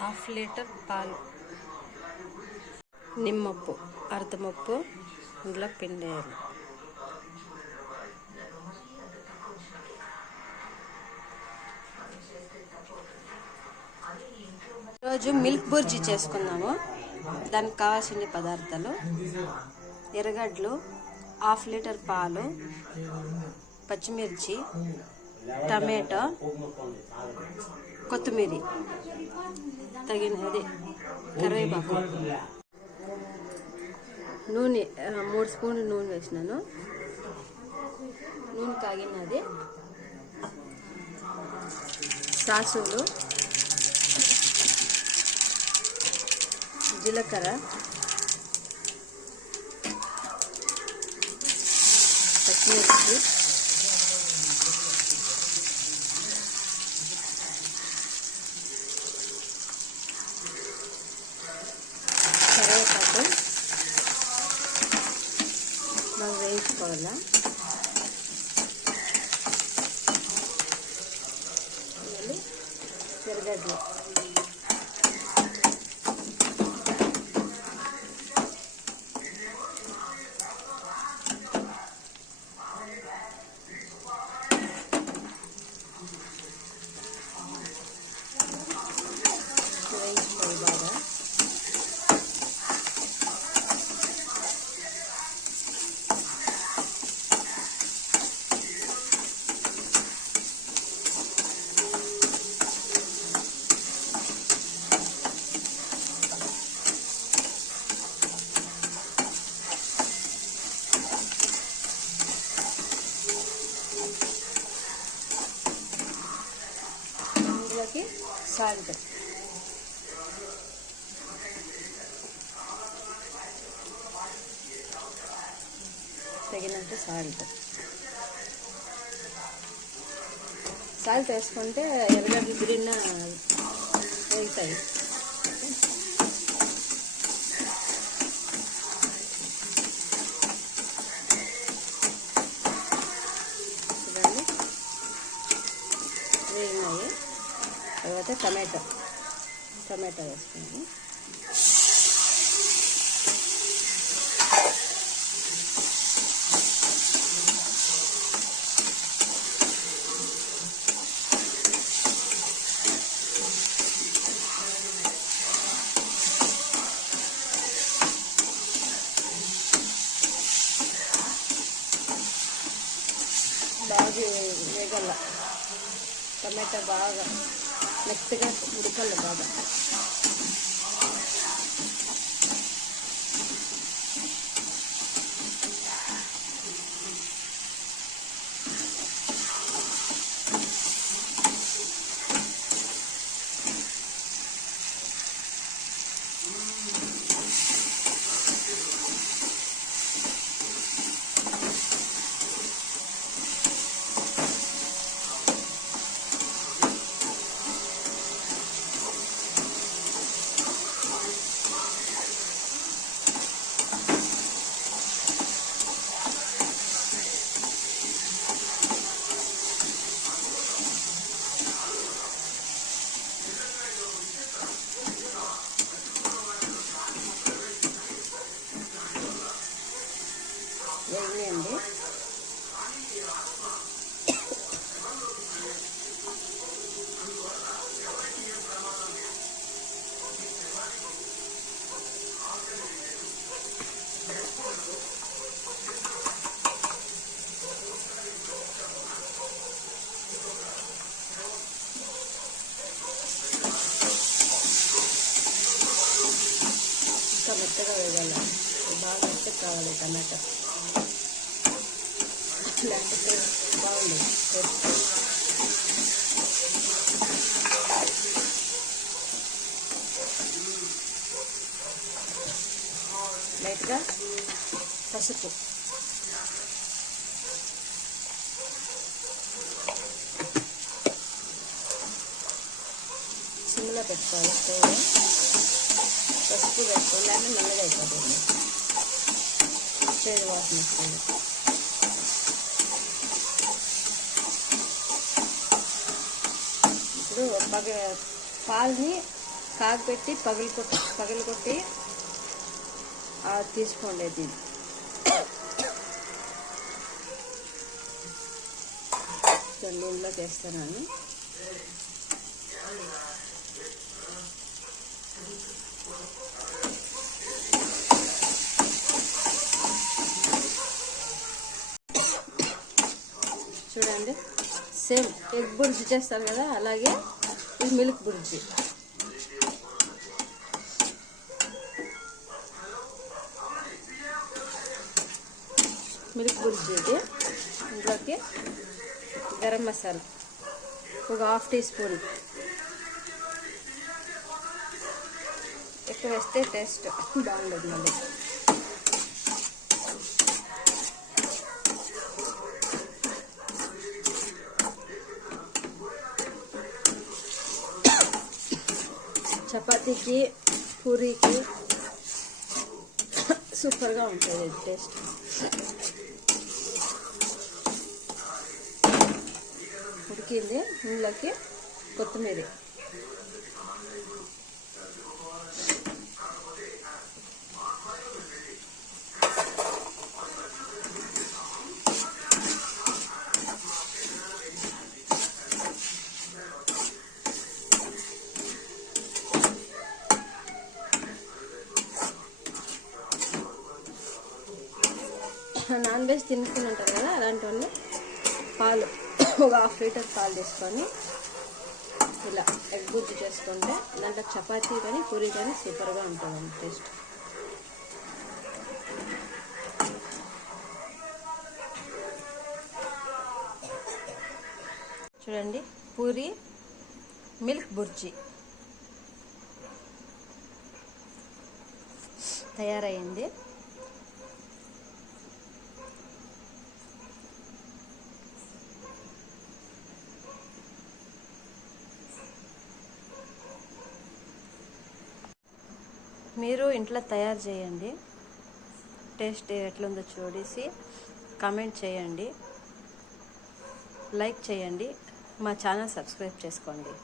Half litre పాలు, నిమ్మప్పు అర్ధముప్పు ఇందులో పిండేయాలి. ఈరోజు మిల్క్ బుర్జీ చేసుకున్నాము. దానికి కావాల్సిన పదార్థాలు: ఎర్రగడ్డలు, హాఫ్ లీటర్ పాలు, పచ్చిమిర్చి, టమాటో, కొత్తిమీర, తగినది కరివేపాకు, నూనె 3 స్పూన్లు నూనె వేసినాను. నూనె కాగినది, సాసులు, జీలకర్ర, పచ్చిమిర్చి, కరివేపాకు మనం వేయించుకోవాలా. ఎర్రగడ్డలు, వేయించుకోవాలి బాగా. ఇందులోకి సాల్ట్, తగినంత సాల్ట్ వేసుకుంటే ఎర్రగడ్డలు బిరిన వేగుతాయి. చూడండి వేగినాయి. తర్వాత టమాటో వేసుకుంటాం. బాగా వేగల, టమాటా బాగా మెత్తగా ఉడకాలి బాగా. వేయండి. ఇంకా మెత్తగా వేయాలి, బాగా మెత్తగా కావాలి టమాటా. లేకపోతే బాగుంది. లైట్గా పసుపు, సిమ్లో పెట్టుకోవాలి స్టవ్. పసుపు పెట్టుకోవాలి, అంటే నల్లగా అయిపోతుంది, చేదు వాసన వస్తుంది. ఇప్పుడు పాలని కాగపెట్టి పగలగొట్టి తీసుకోండి. ఇది నూనెలోకి వేస్తున్నాను. చూడండి, సేమ్ ఎగ్ బుర్జీ చేస్తారు కదా, అలాగే ఇది మిల్క్ బుర్జీ. మిల్క్ బుర్జీ ఇది. ఇంట్లోకి గరం మసాలా ఒక 1/2 టీ స్పూన్. ఎక్కువ వేస్తే టేస్ట్ బాగుండదు మళ్ళీ. చపాతీకి పూరీకి సూపర్గా ఉంటుంది టేస్ట్. ఉడికింది. ఇందులోకి కొత్తిమీర, నాన్ వెజ్ తినుకుని ఉంటారు కదా, అలాంటి వాళ్ళు పాలు ఒక 1/2 లీటర్ పాలు తీసుకొని ఇలా ఎగ్ బుర్జీ చేసుకుంటే దాంట్లో చపాతీ కానీ పూరీ కానీ సూపర్గా ఉంటుందండి టేస్ట్. చూడండి, పూరీ మిల్క్ బుర్జీ తయారైంది. మీరు ఇంట్లో తయారు చేయండి. టేస్ట్ ఎట్లుందో చూసి కామెంట్ చేయండి, లైక్ చేయండి, మా ఛానల్ సబ్స్క్రైబ్ చేసుకోండి.